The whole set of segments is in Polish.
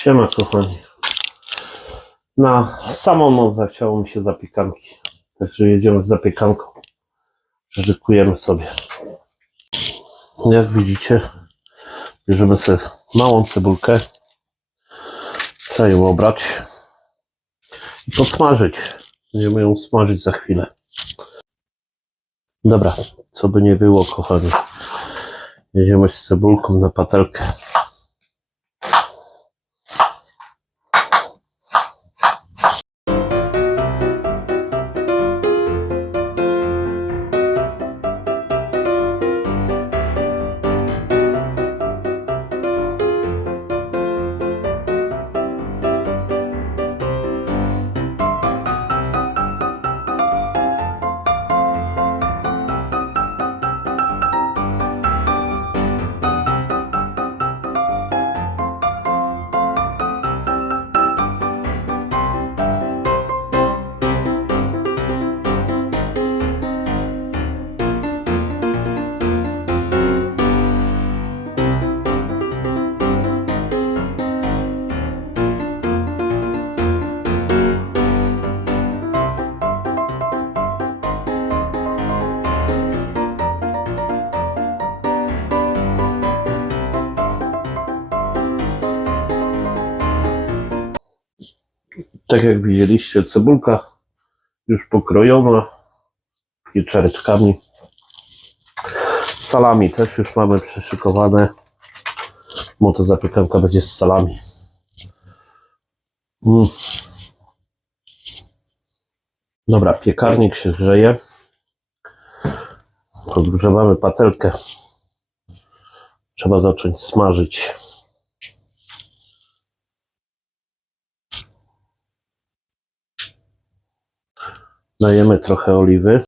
Siema kochani. Na samą noc zachciało mi się zapiekanki. Także jedziemy z zapiekanką. Szykujemy sobie. Jak widzicie, bierzemy sobie małą cebulkę. Trzeba ją obrać i podsmażyć. Będziemy ją smażyć za chwilę. Dobra, co by nie było, kochani. Jedziemy z cebulką na patelkę. Tak jak widzieliście, cebulka już pokrojona pieczareczkami. Salami też już mamy przyszykowane, bo to zapiekanka będzie z salami. Mm. Dobra, piekarnik się grzeje. Podgrzewamy patelkę. Trzeba zacząć smażyć. Dajemy trochę oliwy.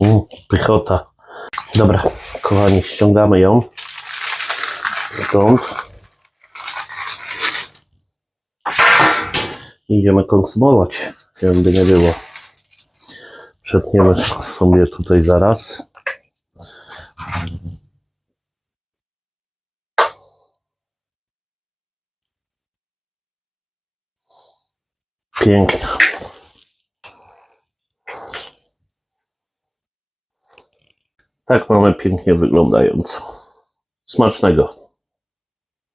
Mm, pychota. Dobra, kochani, ściągamy ją stąd. Idziemy konsumować, jakby nie było. Przetniemy sobie tutaj zaraz. Pięknie. Tak mamy pięknie wyglądająco. Smacznego.